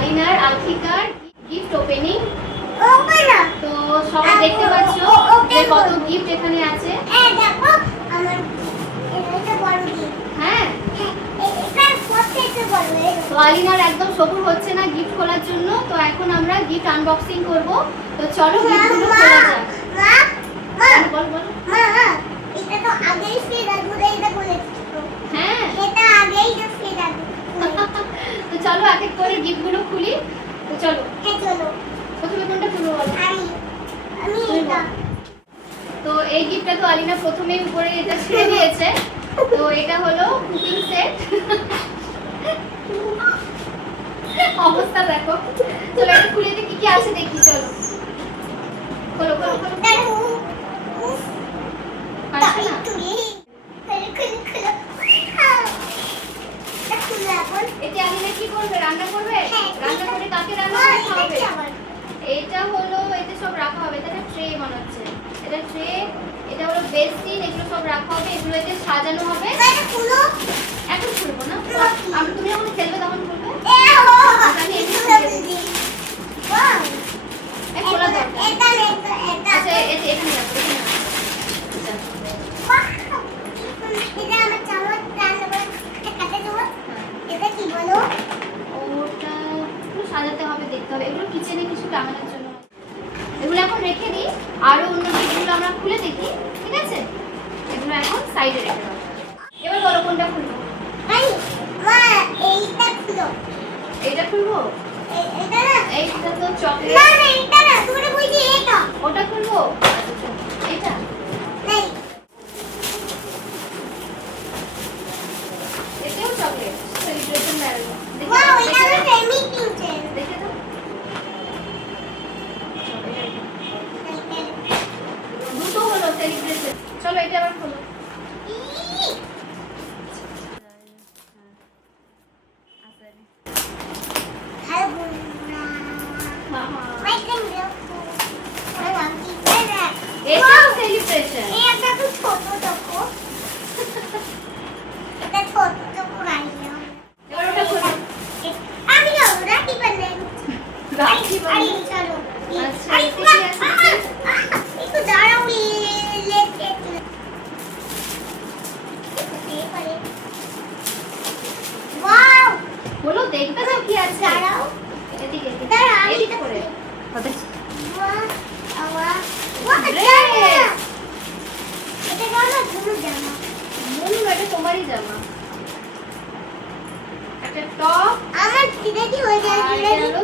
আলিনার আলফিকার gift opening. তো সবাই দেখতে পাচ্ছ যে কত গিফট এখানে আছে। দেখো আমার এটা বড় গিফট। হ্যাঁ, এটা সবথেকে বড়। তো আলিনার একদম সবুর হচ্ছে না গিফট খোলার জন্য, তো এখন আমরা গিফট আনবক্সিং করব। তো চলো গিফটগুলো খোলা যাক। মা বল বল। মা এটা তো আগেই ফেরা ঘুরে এটা বলেছিল। হ্যাঁ, এটা আগেই তো ফেরা। তো চলো এক এক করে গিফটগুলো খুলি। তো চলো, হ্যাঁ চলো। প্রথমে কোনটা খুলবো বলো? আমি এটা। তো এই গিফটটা তো আলিনা প্রথমেই উপরে এটা ছেড়ে দিয়েছে। তো এটা হলো কুকিং সেট। অবস্থা দেখো। চলো এটা খুলে দেখি কি আছে দেখি। চলো খোলো খোলো খোলো। পারছো না? এটা আলিনা কি করবে? রান্না করবে? রান্না করে কাকে রান্না করে খাওয়াবে? এটা হলো এতে সব রাখা হবে। এটা একটা ট্রে মনে হচ্ছে। এটা ট্রে, এটা হলো বেসিন, এগুলো সব রাখা হবে, এগুলো এতে সাজানো হবে। এখন খুলবো না, আমি তুমি যখন খেলবে তখন খুলবে। আমি এখানে খোলা দরকার। আচ্ছা এখানে রাখো, এখানে রাখো। ওটা একটু সাজাতে হবে, দেখতে হবে। এগুলো কিচেনে কিছু টাঙানোর জন্য। এগুলো এখন রেখে দিই, আরো অন্য জিনিসগুলো আমরা খুলে দেখি, ঠিক আছে? এগুলো এখন সাইডে রেখে দাও। এবার বলো কোনটা খুলবো? এইটা খুলবো? এইটা তো চকলেট। ওটা খুলবো? এটা এটাও চকলেট, সেলিব্রেশন ব্যারেল। দেখে দাও। দুটো হলো সেলিব্রেশন। চলো এটা আবার খোলো। এটাও সেলিব্রেশন। এবার ওটা খোলো। রাখি বানিয়ে। আচ্ছা এটা কি আছে? বলো দেখবে তো কি আছে? এদিকে এদিকে করে। ওদের বলুন এটা তোমারই জামা। একটা টপ। আমার রেডি হয়ে যায়। আর এটা হলো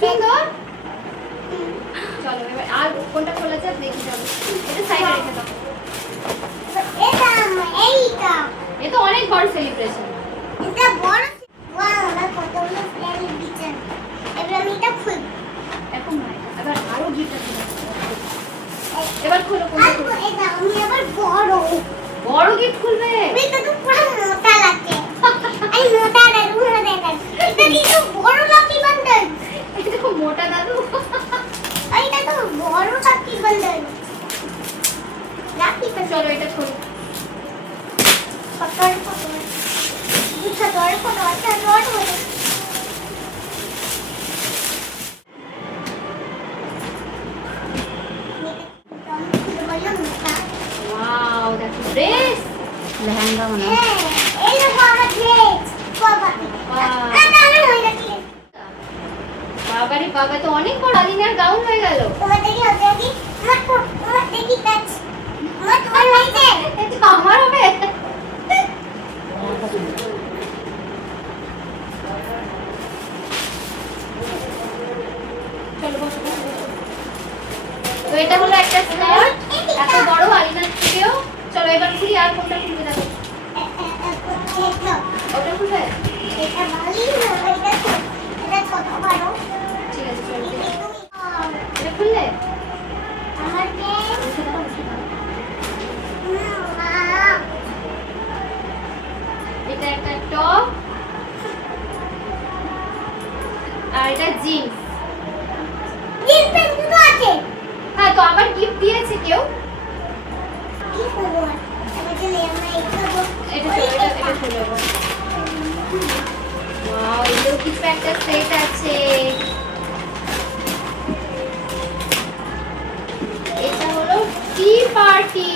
সুন্দর। চলো এবার আর কোনটা খোলা যাক দেখি। চলো এটা সাইডে রেখে দাও। এ তো অনেক বড় সেলিব্রেশন। এটা বড়। ওয়াও, আমার কতগুলো ফ্রেন্ড দিচ্ছে। এবার আমি এটা খুলব। এখন নয়, এবার আরো গিফট আছে। এবার খোলো কোনটা খুলবে? এটা আমি আবার বড় বড় গিফট খুলবে? এটা তো পুরো মোটা লাগছে। এই মোটা দাদু দেখেন। এটা কিন্তু বড় লাকি বান্ডেল। এটা তো খুব মোটা দাদু। এইটা তো বড় লাকি বান্ডেল। Lucky bundle. চলো এটা খোলো। ফটোর ফটো। দুটো তোর ফটো আছে নোট হয়ে। Wow, that's dress. লেহেঙ্গা মনে হয়। এই যে বড় ড্রেস। বাবা। এটা আমি হয়ে গেছি। বাবারে বাবা, তো অনেক বড় আলিনার গাউন হয়ে গেল। তোমার দেখি হচ্ছে কি? আমার দেখি টাচ। তোমার হয়েছে? এটা আমার হবে। চলো বসো বসো বসো। তো এটা হলো একটা স্কার্ট, এত বড় আলিনার থেকেও। চলো এবার খুলি, আর কোনটা খুলবে দেখো। ওটা খুলবে? এটা ভালোই না, এটা ছোট বড়। ঠিক আছে চলো। এটা খুললে? আমার পেন। উঠে দাও, উঠে দাও। এটা একটা টপ আর এটা জিন্স। জিন্স প্যান্ট দুটো আছে। হ্যাঁ, তো আবার গিফট দিয়েছে কেউ। কি খবর? এটা চলে আমরা এটা এটা চলো, এটা খুলে দেবো। কিছু একটা সেট আছে। এটা হলো টি পার্টি।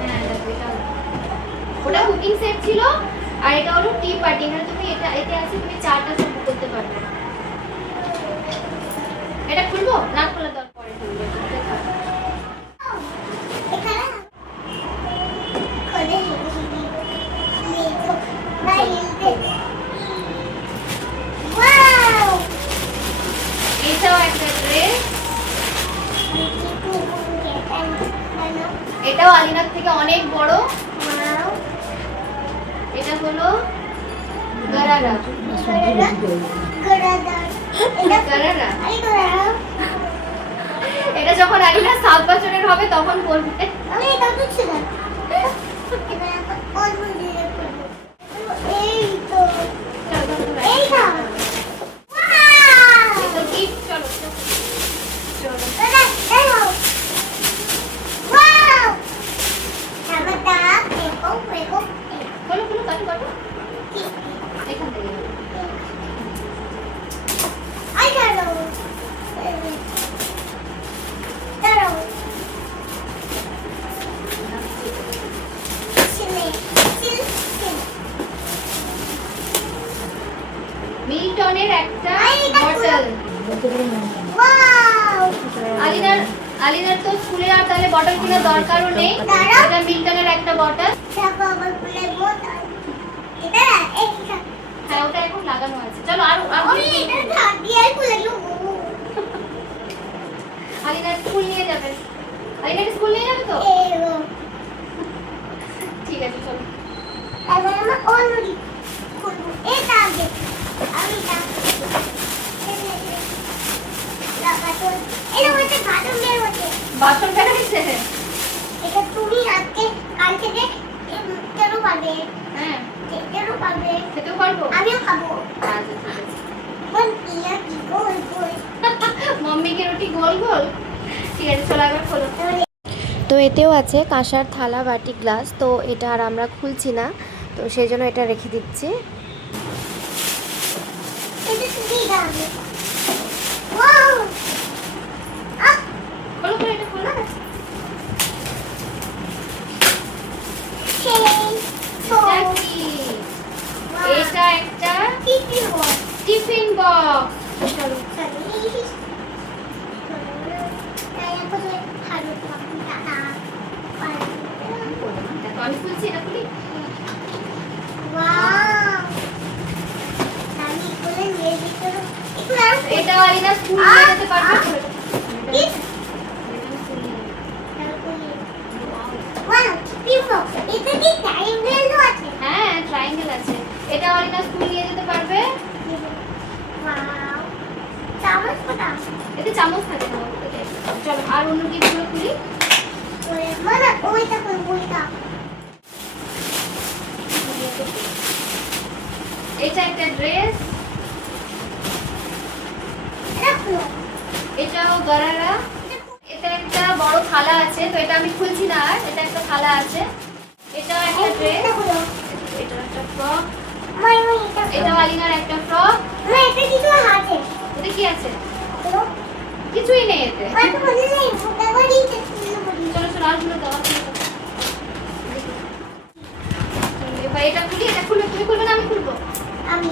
হ্যাঁ দেখো এটা ওটা কুকিং সেট ছিল, আর এটা হলো টি পার্টি। এখানে তুমি এতে আছে তুমি চাটা সার্ভ করতে পারবে। এটা খুলবো না, খোলা দরকার পরে খুলবে। এটাও একটা ড্রেস। এটাও আলিনার থেকে অনেক বড়। এটা হলো গারারা। গারারা এটা যখন আলিনা 7 বছরের হবে তখন পরবে। এটা gift, চলো চলো। খোলো খোলো, কাটো কাটো এখান থেকে। মিল্টনের একটা বটল। আলিনার তো স্কুলে আর তাহলে বটল কেনার দরকারও নেই। এটা মিল্টনের একটা বটল। হ্যাঁ ওটা এখন লাগানো আছে। চলো আর আলিনার স্কুল নিয়ে যাবে। আলিনার স্কুল নিয়ে যাবে তো? ঠিক আছে চলো। বাথরুম কেন দিচ্ছে? এটা তুমি আজকে কাল থেকে কেন পাবে? হ্যাঁ কেন পাবে? খেতেও পারবো। আমিও খাবো। আচ্ছা ঠিক আছে। কোন ইয়া কি গোল গোল? মাম্মিকে রুটি গোল গোল। ঠিক আছে চলো এবার খোলো। তো এতেও আছে কাঁসার থালা, বাটি, গ্লাস। তো এটা আর আমরা খুলছি না, তো সেই জন্য এটা রেখে দিচ্ছি। এটা তুমি দাও। ওয়াও! খোলো খোলো, এটা খোলো। এটা কি? এটা একটা টিফিন বক্স। চলো দেখো আমি খুলছি, এটা খুলি। এটা আলিনা স্কুল নিয়ে যেতে পারবে। হ্যাঁ ট্রায়াঙ্গেল আছে। এটা আলিনা স্কুল নিয়ে যেতে পারবে। এতে চামচ থাকে না। চলো আর অন্য গিফটগুলো খুলি। এটা একটা ড্রেস। এটাও গারারা। এটা একটা বড় থালা আছে, তো এটা আমি খুলছি না আর। এটা একটা থালা আছে। এটা একটা ড্রেস। এটা একটা ফ্রক। এটা আলিনার একটা ফ্রক। এতে কি আছে? কিছুই নেই এতে। চলো চলো আরগুলো দাও। এবার এটা খুলি। এটা খুলবে? তুমি খুলবে না আমি খুলবো? আমি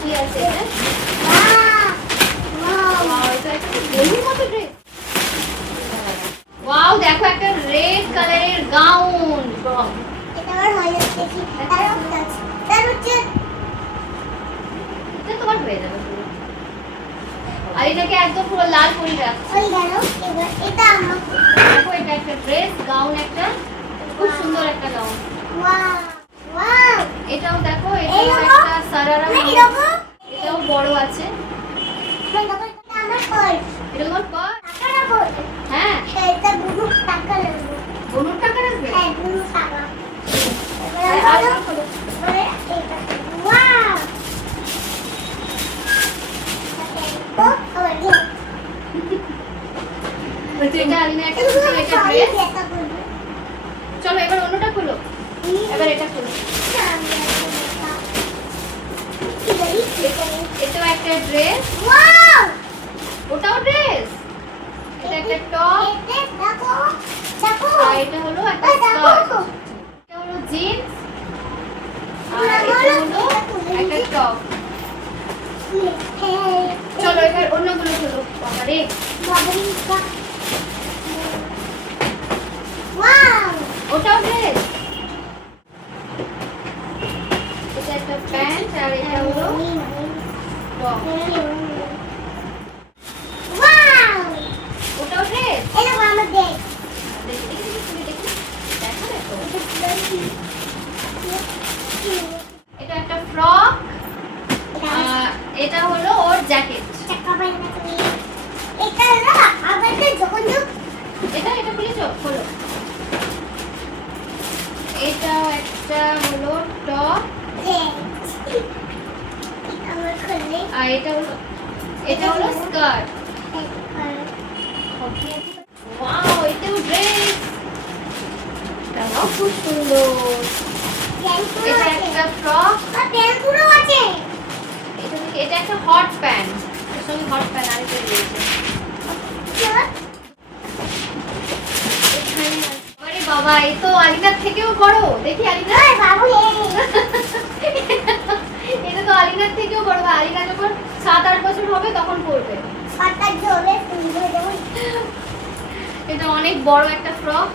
কি আছে এটা? ওয়াও, এটা একটা বেলুন মতো ড্রেস। ওয়াও দেখো একটা রেড কালারের গাউন ফ্রক। এটা তোমার হয়ে যাবে পুরো। আর এটাকে একদম পুরো লাল করে রাখো। দেখো এটা একটা ড্রেস গাউন, একটা খুব সুন্দর একটা গাউন। এটাও দেখো, এটাও একটা সারারা। এটাও বড় আছে। এটা তোমার পার্স? হ্যাঁ বনুর টাকা রাখবে। আর খোলো। এটা আলিনা একটা খুলছে, এটা ড্রেস। চলো এবার অন্যটা খুলো, এবার এটা খুলো। এটাও একটা ড্রেস, ওটাও ড্রেস, এটা একটা টপ, আর এটা হলো একটা স্কার্ট, এটা হলো জিন্স, আর এটা হলো একটা টপ। চলো এবার অন্যগুলো খুলো। বাবারে, ওটাও ড্রেস, এটা একটা প্যান্ট, আর এটা হলো টপ, ওটাও ড্রেস। দেখি দেখি দেখি খুলে দেখি, দেখা দেখো। এটা একটা ফ্রক, এটা হলো ওর জ্যাকেট। এটা এটা খুলেছো, খোলো। এটাও একটা হলো টপ, আর এটা হলো স্কার্ট। ওয়াও, এটাও ড্রেস, এটাও খুব সুন্দর। এটা একটা ফ্রক, এটা একটা হট প্যান্ট, এর সঙ্গে হট প্যান্ট আর একটা রয়েছে। আরে বাবা, এই তো আলিনার থেকেও বড়। দেখি আলিনা, এটা তো আলিনার থেকেও বড়। আলিনা যখন 7-8 বছর হবে তখন পড়বে। এটা অনেক বড় একটা ফ্রক।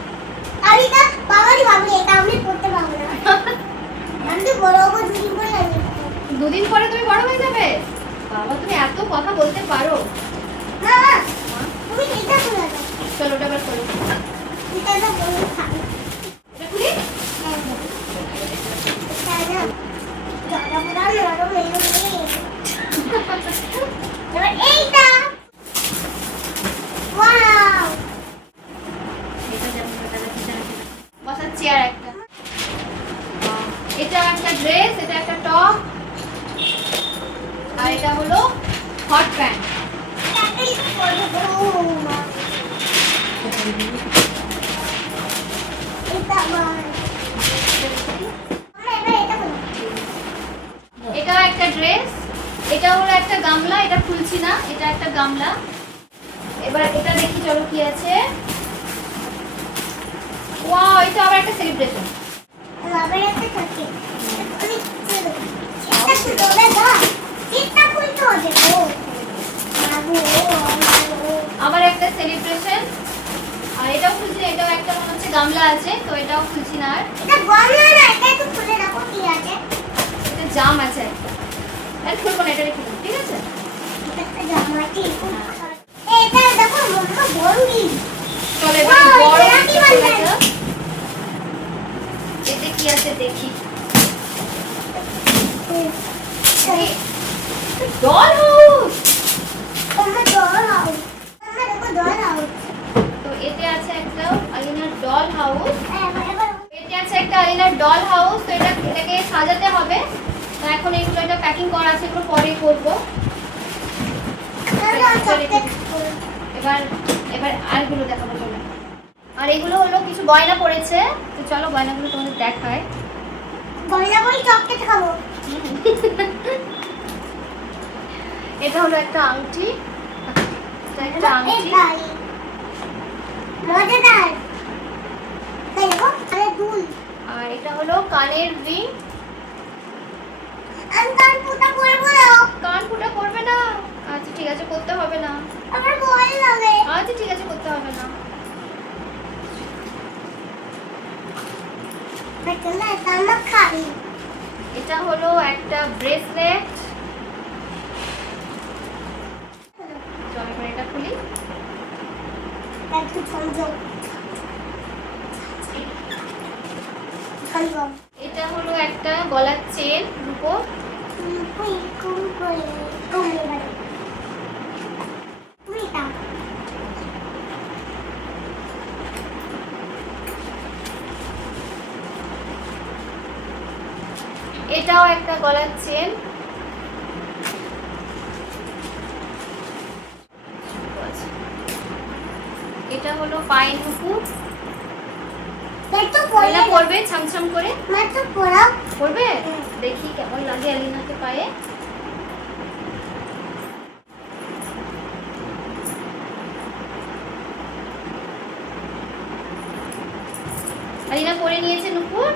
দুদিন পরে তুমি বড় হয়ে যাবে। বাবা, তুমি এত কথা বলতে পারো। চলো ওটা এবার করো। এটা খুলি। বসার চেয়ার একটা। এটা একটা ড্রেস, এটা একটা টপ, আর এটা হলো হট প্যান্ট। এটা একটা ড্রেস, এটা হলো একটা গামলা, এটা খুলছি না, এটা একটা গামলা। এবার এটা দেখি, চলো কি আছে। ওয়াও, এটা আবার একটা সেলিব্রেশন। আবার একটা সেলিব্রেশন, আর এটাও খুলছি না, এটাও একটা মনে হচ্ছে গামলা আছে, তো এটাও খুলছি না। আর এটা জাম আছে একটা, আর খুলবো না, এটা রেখে দেবো, ঠিক আছে। চলো এবার বড় এতে কি আছে দেখি। ডল হাউস, তো এতে আছে একটা আলিনার ডল হাউস, এতে আছে একটা আলিনার ডল হাউস। তো এটাকে সাজাতে হবে। তো এখন এইগুলো, এটা প্যাকিং করা আছে, এগুলো পরে করবো। এবার এবার আরগুলো দেখাবো চলো। আর এগুলো হলো কিছু গয়না পড়েছে, তো চলো গয়নাগুলো তোমাদের দেখায়। এটা হলো একটা আংটি, একটা আংটি, আর এটা হলো কানের রিং। কান ফুটা করবে না? আচ্ছা ঠিক আছে, করতে হবে না। আচ্ছা ঠিক আছে, করতে হবে না। এটা হলো একটা ব্রেসলেট। চলো এবার এটা খুলি। এটা হলো একটা গলার চেন, রূপো। এটাও একটা গলার চেন। এটা হলো পায়ের নুপুর। একটু আলিনা পরবে ছামছাম করে। মাত্র পড়াও। পরবে? দেখি কেমন লাগে আলিনাকে পায়ে। আলিনা পরে নিয়েছে নুপুর।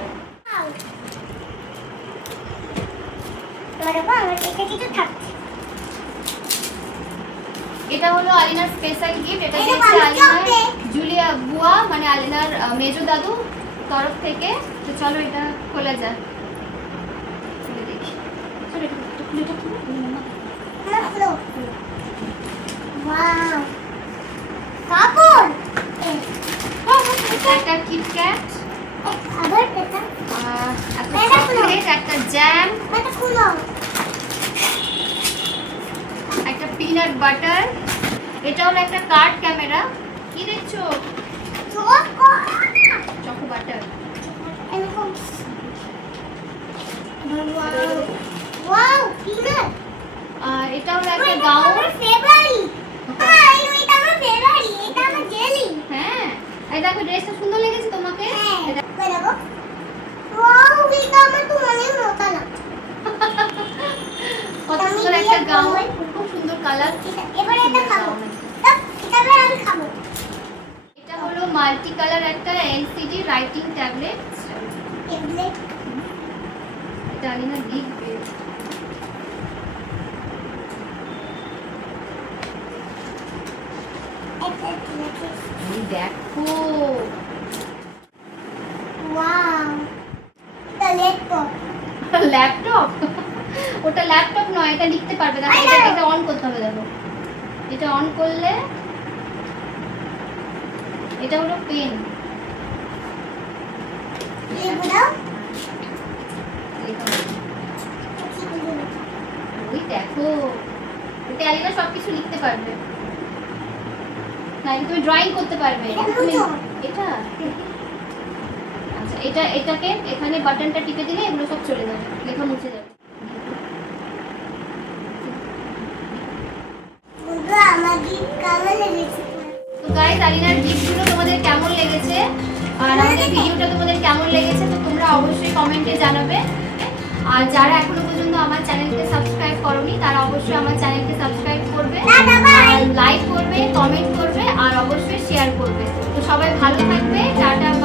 ধরো আমার এটা কিছু থাকছে। এটা হলো আলিনার স্পেশাল গিফট। এটা এটা দিয়েছে ভালো আলিনার চকলেট। জুলিয়া বুয়া মানে আলিনার মেজো দাদু তরফ থেকে। তো চলো এটা খোলা যাক। খুলে দেখি। চলো এটা খুলে এটা খুলে মাম্মা। হ্যালো। ওয়াও। কাপড়। এটা একটা কিটক্যাট, আবার এটা। একটা চকলেট, একটা জ্যাম, এটা খুলো। একটা পিনাট বাটার। এটা হলো একটা কার্ড ক্যামেরা। কি দেখছো? চোখ চকো বাটার। এরকম। ওয়াও। Wow, peanut. আর এটা হলো একটা গাউন। আমার ফেভারিট। এটা আমার ফেভারিট। এটা আমার জেলি। হ্যাঁ, এই দেখো ড্রেসটা সুন্দর লেগেছে তোমাকে? হ্যাঁ। এটা- কই দেখো। ওয়াও, এটা আমার তো অনেক মোটা লাগছে। কত আমি সুন্দর দিয়ে একটা গাউন, পরবো। খুব সুন্দর কালার। এবারে এটা খাবো। এটা এবার আমি খাবো। এটা হলো মাল্টি কালার একটা এলসিডি রাইটিং ট্যাবলেট। ট্যাবলেট। এটা আলিনা লিখবে। এটা ট্যাবলেট। এই দেখো, ওয়াও। এটা ল্যাপটপ। ল্যাপটপ। ওটা ল্যাপটপ নয়, এটা লিখতে পারবে। দেখো I এটা know. এটা অন করতে হবে। দেখো এটা অন করলে এটা হলো পেন। লিখবো দাও। ওই দেখো, এটা আলিনা সবকিছু লিখতে পারবে। না তুমি ড্রয়িং করতে পারবে। এটা তুমি- মুছো। এটা আচ্ছা, এটাকে এখানে বাটনটা টিপে দিলে এগুলো সব চলে যাবে, লেখা মুছে যাবে। বন্ধুরা, আমার গিফট কেমন লেগেছে? তো গাইস, আলিনার গিফটগুলো তোমাদের কেমন লেগেছে আর আমাদের ভিডিওটা তোমাদের কেমন লেগেছে তো তোমরা অবশ্যই কমেন্টে জানাবে। আর যারা এখনো পর্যন্ত আমার চ্যানেলকে সাবস্ক্রাইব করোনি তারা অবশ্যই আমার চ্যানেলকে সাবস্ক্রাইব করবে, টাটা, বাই। লাইক করবে, কমেন্ট করবে আর অবশ্যই শেয়ার করবে। তো সবাই ভালো থাকবে। টাটা।